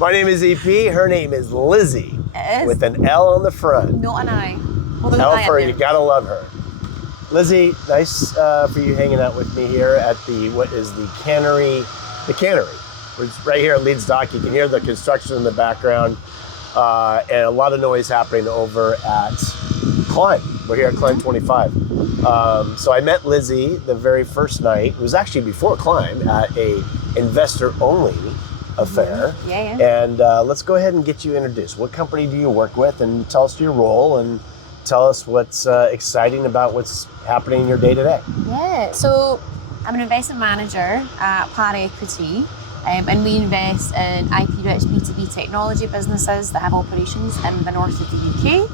My name is EP. Her name is Lizzy. It is. With an L on the front. Not an I. Well, there's an L I for up there. you gotta love her. Lizzy, nice for you hanging out with me here at the cannery. The cannery. It's right here at Leeds Dock. You can hear the construction in the background and a lot of noise happening over at Climb. We're here at Climb25. So I met Lizzy the very first night. It was actually before Climb at a investor-only affair. Yeah. And let's go ahead and get you introduced. What company do you work with? And tell us your role and tell us what's exciting about what's happening in your day-to-day. Yeah, so I'm an investment manager at Ballr Equity, and we invest in IP-rich B2B technology businesses that have operations in the north of the UK.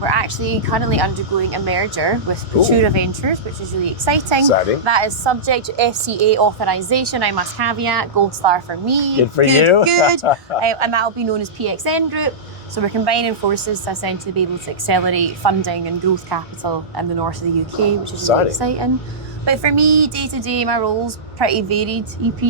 We're actually currently undergoing a merger with Superpower Ventures, which is really exciting. That is subject to FCA authorization, I must caveat, gold star for me. Good for you. Good. And that will be known as PXN Group. So we're combining forces to essentially be able to accelerate funding and growth capital in the north of the UK, which is really exciting. But for me, day to day, my role's pretty varied, EP.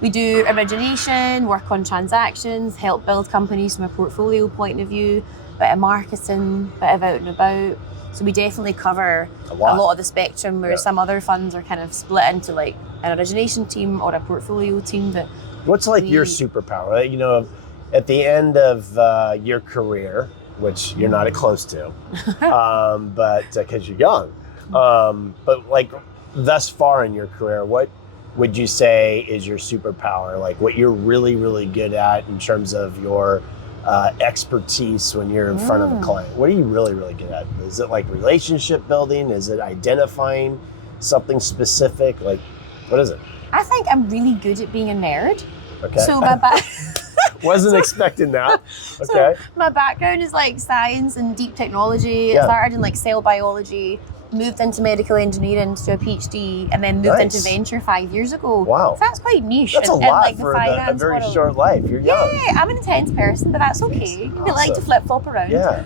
We do origination, work on transactions, help build companies from a portfolio point of view, bit of marketing, bit of out and about. So we definitely cover a lot of the spectrum, where some other funds are kind of split into like an origination team or a portfolio team. But what's like your superpower? You know, at the end of your career, which you're not close to, but because you're young, but like thus far in your career, what would you say is your superpower? Like what you're really, really good at in terms of your expertise when you're in front of a client? What are you really, really good at? Is it like relationship building? Is it identifying something specific? Like, what is it? I think I'm really good at being a nerd. Okay. So Wasn't expecting that. Okay. So my background is like science and deep technology. I started in like cell biology, moved into medical engineering to do a PhD, and then moved into venture 5 years ago. Wow. So that's quite niche. That's a lot like for a very short life. You're young. Yeah, I'm an intense person, but that's okay. We like to flip-flop around. Yeah.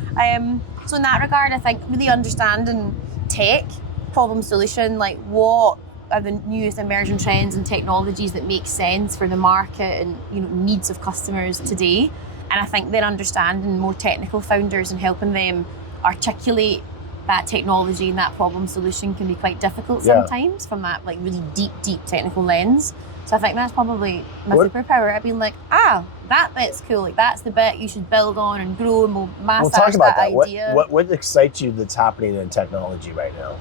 So in that regard, I think really understanding tech, problem solution, like what are the newest emerging trends and technologies that make sense for the market and needs of customers today. And I think then understanding more technical founders and helping them articulate that technology and that problem solution can be quite difficult sometimes from that like really deep technical lens. So I think that's probably my superpower. I've been like, that bit's cool. Like that's the bit you should build on and grow, and we'll massage that idea. What excites you that's happening in technology right now?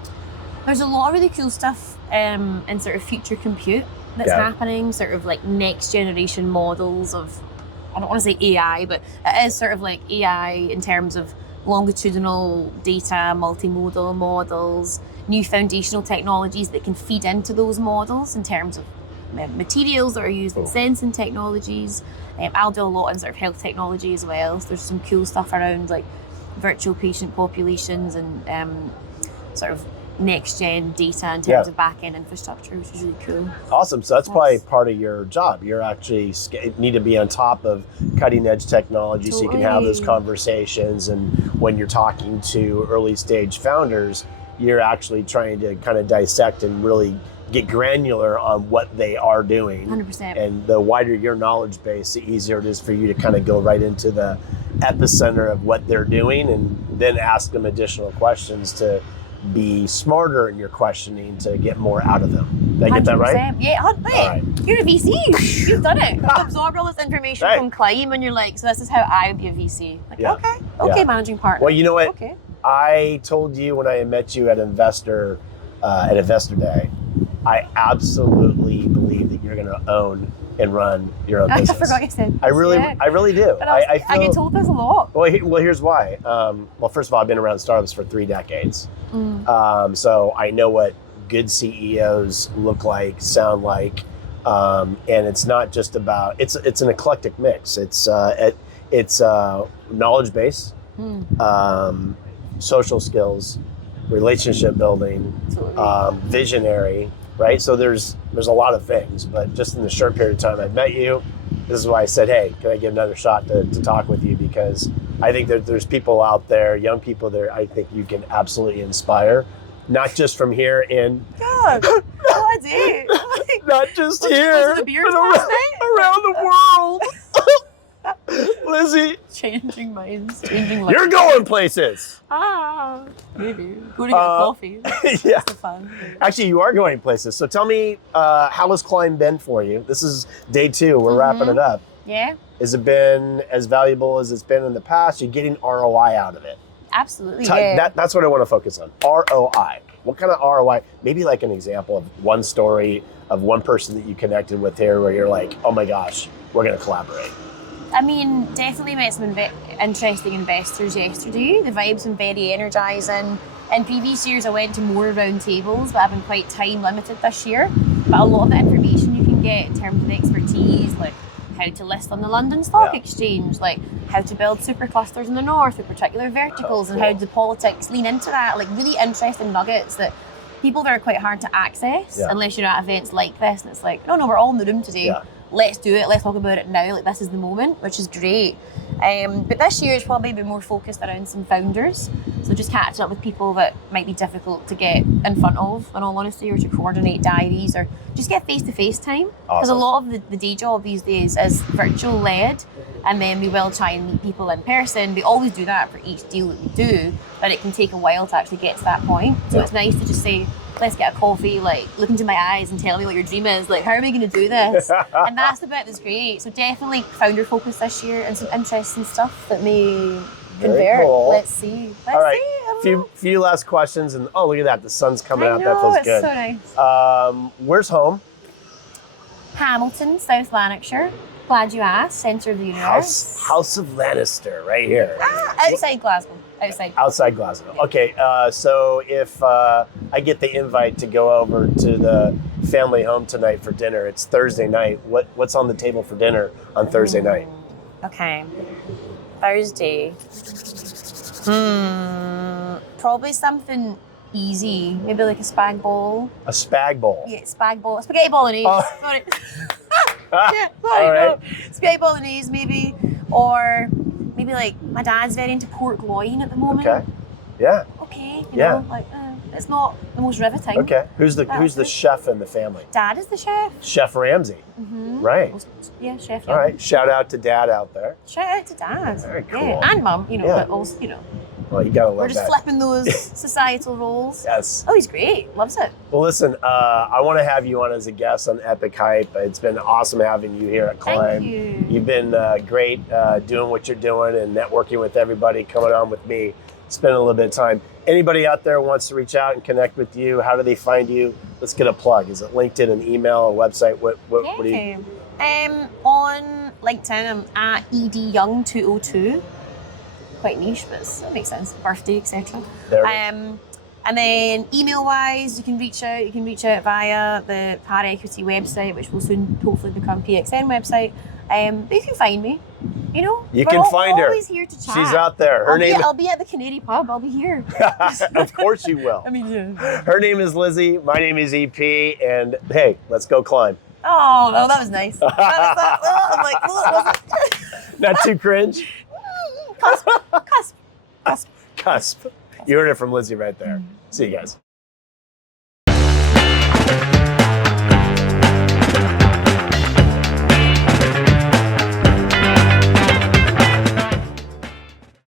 There's a lot of really cool stuff in sort of future compute that's happening, sort of like next generation models of, I don't want to say AI, but it is sort of like AI in terms of longitudinal data, multimodal models, new foundational technologies that can feed into those models in terms of materials that are used in sensing technologies. I'll do a lot in sort of health technology as well. So there's some cool stuff around like virtual patient populations and sort of next gen data in terms of back end infrastructure, which is really cool. Awesome. So that's probably part of your job. You're actually need to be on top of cutting edge technology so you can have those conversations. And when you're talking to early stage founders, you're actually trying to kind of dissect and really get granular on what they are doing. 100%. And the wider your knowledge base, the easier it is for you to kind of go right into the epicenter of what they're doing and then ask them additional questions to be smarter in your questioning to get more out of them. Did I get that right? Yeah, You're a VC. You've done it. You've absorbed all this information from Climb, and you're like, so this is how I would be a VC. Like, okay, managing partner. Well, you know what? Okay. I told you when I met you at Investor Day, I absolutely believe that you're going to own and run your own business. I forgot you said. I really do. I get told this a lot. Well, here's why. Well, first of all, I've been around startups for 3 decades. So I know what good CEOs look like, sound like, and it's not just about, it's an eclectic mix. It's knowledge base, social skills, relationship building, visionary, right? So there's a lot of things, but just in the short period of time I've met you, this is why I said, hey, can I get another shot to talk with you? Because I think that there's people out there, young people there, I think you can absolutely inspire, not just from here in... God, I did. Not just here, the beers last night? around the world. Changing minds, changing lives. You're going places. Maybe. Go to get a coffee. Yeah. That's fun. Actually, you are going places. So tell me, how has Climb been for you? This is day 2. We're wrapping it up. Yeah. Has it been as valuable as it's been in the past? You're getting ROI out of it. Absolutely. Yeah. That's what I want to focus on. ROI. What kind of ROI? Maybe like an example of one story of one person that you connected with here where you're like, oh my gosh, we're going to collaborate. I mean, definitely met some interesting investors yesterday. The vibe's been very energising. In previous years, I went to more round tables, but I've been quite time limited this year. But a lot of the information you can get in terms of expertise, like how to list on the London Stock Exchange, like how to build superclusters in the north with particular verticals, and how the politics lean into that. Like really interesting nuggets that people that are quite hard to access unless you're at events like this. And it's like, no, we're all in the room today. Yeah. Let's do it. Let's talk about it now. Like this is the moment, which is great. But this year has probably been more focused around some founders. So just catching up with people that might be difficult to get in front of, in all honesty, or to coordinate diaries, or just get face-to-face time. Because a lot of the day job these days is virtual led, and then we will try and meet people in person. We always do that for each deal that we do, but it can take a while to actually get to that point. So it's nice to just say, let's get a coffee, like look into my eyes and tell me what your dream is. Like, how are we going to do this? And that's the bit that's great. So definitely founder focus this year and some interesting stuff that may convert. Cool. Let's see. All right. Few last questions, and oh, look at that. The sun's coming out. That feels good. It's so nice. Where's home? Hamilton, South Lanarkshire. Glad you asked. Centre of the universe. House of Lanarkshire, right here. Outside Glasgow. Outside Glasgow. Okay, so if I get the invite to go over to the family home tonight for dinner, it's Thursday night. What's on the table for dinner on Thursday night? Okay. Thursday. Probably something easy. Maybe like a spag bowl. A spag bowl? Yeah, spag bowl. Spaghetti bolognese. Sorry. Yeah, sorry. Right. No. Spaghetti bolognese maybe. Or maybe like my dad's very into pork loin at the moment. Okay. Yeah. Okay. You know, like it's not the most riveting. Okay. Who's the chef in the family? Dad is the chef. Chef Ramsay. Mm-hmm. Right. Yeah, chef. All right. Shout out to Dad out there. Shout out to Dad. Very cool. Yeah. And Mum, but also, Well, you gotta love that. We're just flipping those societal roles. Yes. Oh, he's great. Loves it. Well, listen, I want to have you on as a guest on EPicVID. It's been awesome having you here at Climb. Thank you. You've been great doing what you're doing and networking with everybody, coming on with me, spending a little bit of time. Anybody out there wants to reach out and connect with you, how do they find you? Let's get a plug. Is it LinkedIn, an email, a website? What do you... On LinkedIn, I'm at edyoung202. Quite niche, but that makes sense. Birthday, etc. And then email-wise, you can reach out via the Par Equity website, which will soon hopefully become PXN website. But you can find me. You can find her. Always here to chat. She's out there. I'll be at the Canary pub. I'll be here. Of course you will. I mean, yeah. Her name is Lizzy. My name is EP. And hey, let's go climb. Oh, well, that was nice. I'm like, not too cringe. Cusp. You heard it from Lizzy right there. See you guys.